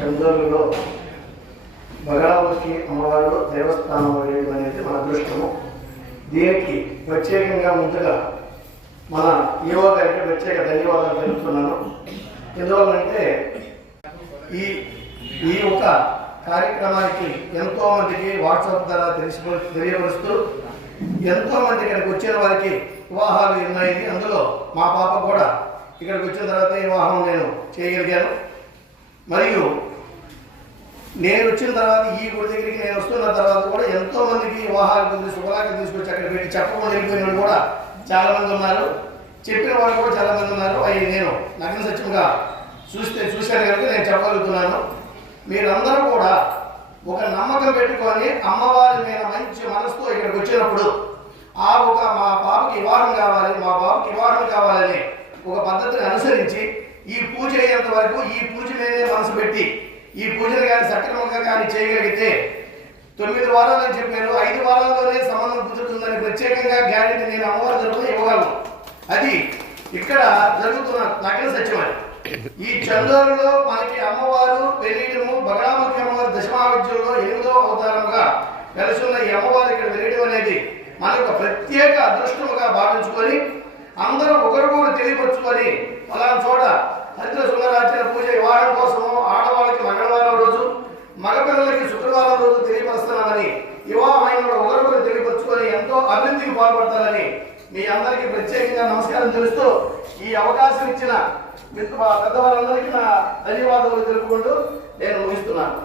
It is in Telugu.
చంద్రులలో బగలాముఖి అమ్మవారు దేవస్థానం వేయడం అనేది మన అదృష్టము. దీనికి ప్రత్యేకంగా ముందుగా మన ఈవో గారికి ప్రత్యేక ధన్యవాదాలు తెలుపుతున్నాను. ఎందువల్లంటే ఈ ఒక కార్యక్రమానికి ఎంతోమందికి వాట్సాప్ ద్వారా తెలియపరుస్తూ ఎంతోమంది ఇక్కడికి వచ్చిన వారికి వివాహాలు ఉన్నాయి. అందులో మా పాప కూడా ఇక్కడికి వచ్చిన తర్వాత వివాహం నేను చేయగలిగాను. మరియు నేను వచ్చిన తర్వాత ఈ గుడి దగ్గరికి నేను వస్తున్న తర్వాత కూడా ఎంతోమందికి వివాహాల గురించి శుభలాగా తీసుకొచ్చి అక్కడ పెట్టి చెప్పకుండా వెళ్ళిపోయిన వాళ్ళు కూడా చాలామంది ఉన్నారు. చెప్పిన వాళ్ళు కూడా చాలామంది ఉన్నారు. అవి నేను నగ్న సత్యంగా చూశాను కనుక నేను చెప్పగలుగుతున్నాను. మీరందరూ కూడా ఒక నమ్మకం పెట్టుకొని అమ్మవారి మీద మంచి మనసుతో ఇక్కడికి వచ్చినప్పుడు మా పాపకి వివాహం కావాలి, మా బాబుకి వివాహం కావాలని ఒక పద్ధతిని అనుసరించి ఈ పూజ అయ్యేంత వరకు ఈ పూజ మీదే మనసు పెట్టి ఈ పూజను కానీ సక్రమంగా కానీ చేయగలిగితే 9 వారాలు అని చెప్పారు, 5 వారాల్లోనే సంబంధం కుదురుతుందని ప్రత్యేకంగా గ్యారెంటీ నేను అమ్మవారి తరపున ఇవ్వగలను. అది ఇక్కడ జరుగుతున్న నగ్న సత్యమని. ఈ చంద్రులలో మనకి అమ్మవారు వెలియడము, బగలాముఖి అమ్మవారి దశమహావిద్యలో 8వ అవతారముగా కలిసి ఉన్న ఈ అమ్మవారు ఇక్కడ వెలియడం అనేది మనకు ప్రత్యేక అదృష్టముగా భావించుకొని అందరూ ఒకరికొకరు తెలియపరుచుకొని అలాంటి చోట హరిద్ర శృంగరాచరణ పూజ వివాహం కోసము ఆడవాళ్ళకి మంగళవారం రోజు, మగపిల్లలకి శుక్రవారం రోజు తెలియపరుస్తున్నామని వివాహమైన ఒకరికొకరు తెలియపరుచుకొని ఎంతో అభివృద్ధికి పాల్పడతారని మీ అందరికీ ప్రత్యేకంగా నమస్కారం తెలుస్తూ ఈ అవకాశం ఇచ్చిన పెద్దవాళ్ళందరికీ నా ధన్యవాదాలు తెలుపుకుంటూ నేను ముగిస్తున్నాను.